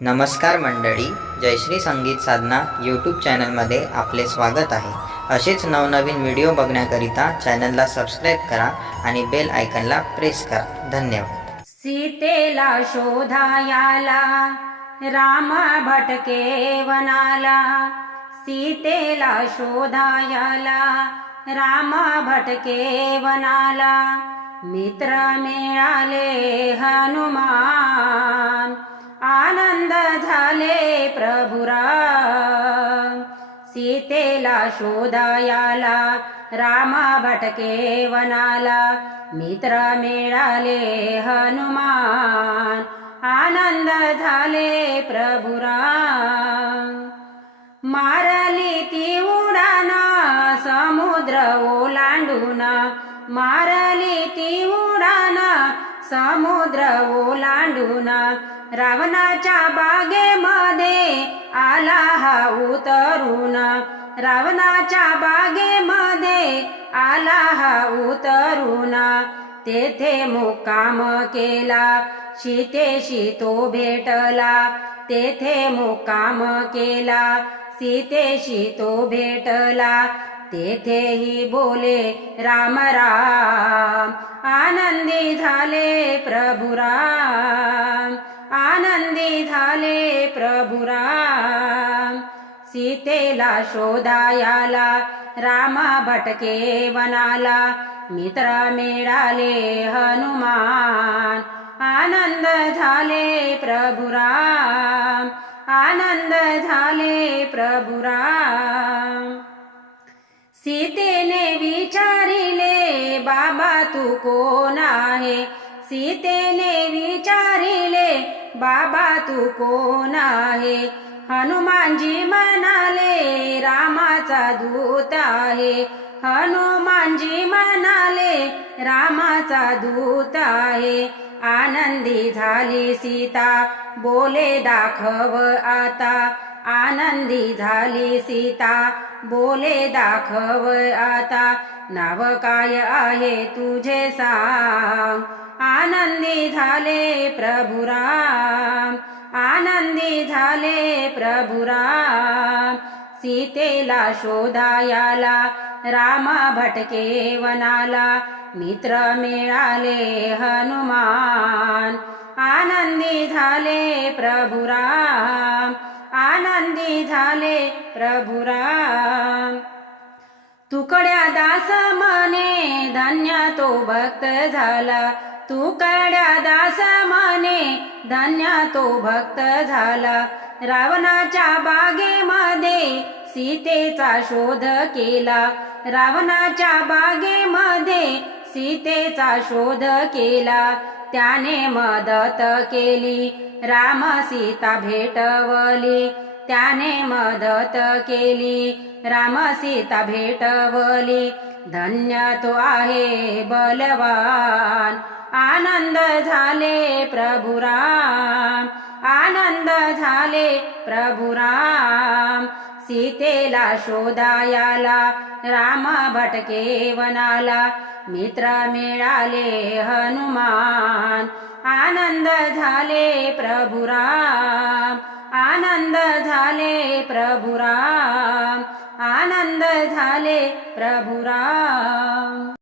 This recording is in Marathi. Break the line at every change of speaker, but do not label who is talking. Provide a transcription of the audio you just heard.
नमस्कार मंडळी जयश्री संगीत साधना यूट्यूब चॅनलमध्ये आपले स्वागत आहे. असेच नवनवीन व्हिडिओ बघण्याकरिता चॅनलला सबस्क्राईब करा आणि बेल आयकनला प्रेस करा. धन्यवाद.
सीतेला शोधायाला राम भटके वनाला. सीतेला शोधायाला राम भटके वनाला. मित्र मिळाले हनुमान. सीतेला शोधायाला रामा भटके वनाला मित्र मिळाले हनुमान आनंद झाले प्रभुराम. मारली ती उडाना समुद्र ओलांडून मारली ती उडाना समुद्र ओलांडून रावणाच्या बागेमध्ये आला हा उतरून रावणाच्या बागेमध्ये आला हा उतरून तेथे मुक्काम केला सीतेशी तो भेटला. तेथे मुक्काम केला सीतेशी तो भेटला. तेथेही बोले राम राम. आनंदी झाले प्रभुराम. आनंदी झाले प्रभुराम. सीतेला शोधायाला रामा भटके वनाला मित्र मिळाले हनुमान. आनंद झाले प्रभुराम आनंद झाले प्रभुराम. सीतेने विचारिले बाबा तू कोण आहे? सीतेने विचारिले बाबा तू कोण आहे? हनुमानजी म्हणाले रामाचा दूत आहे. हनुमानजी म्हणाले रामाचा दूत आहे. आनंदी झाली सीता बोले दाखव आता. आनंदी झाली सीता बोले दाखव आता. नाव काय आहे तुझे सांग? आनंदी झाले प्रभुराम आनंदी झाले प्रभुराम. सीतेला शोधायाला राम भटके वनाला मित्र मिळाले हनुमान. आनंदी झाले प्रभुराम आनंदी झाले प्रभुराम. तुकड्या दास मने धन्य तो भक्त झाला. तुकड्या दास मने धन्य तो भक्त झाला. रावणाच्या बागेमध्ये सीतेचा शोध केला. रावणाच्या बागेमध्ये सीतेचा शोध केला. त्याने मदत केली. राम सीता भेटवली. त्याने मदत केली. राम सीता भेटवली. धन्य तो आहे बलवान. आनंद झाले प्रभुराम आनंद झाले प्रभुराम सीतेला शोधायाला राम भटके वनाला. मित्र मिळाले हनुमान. आनंद झाले प्रभुराम राम. प्रभुराम. आनंद झाले प्रभुराम.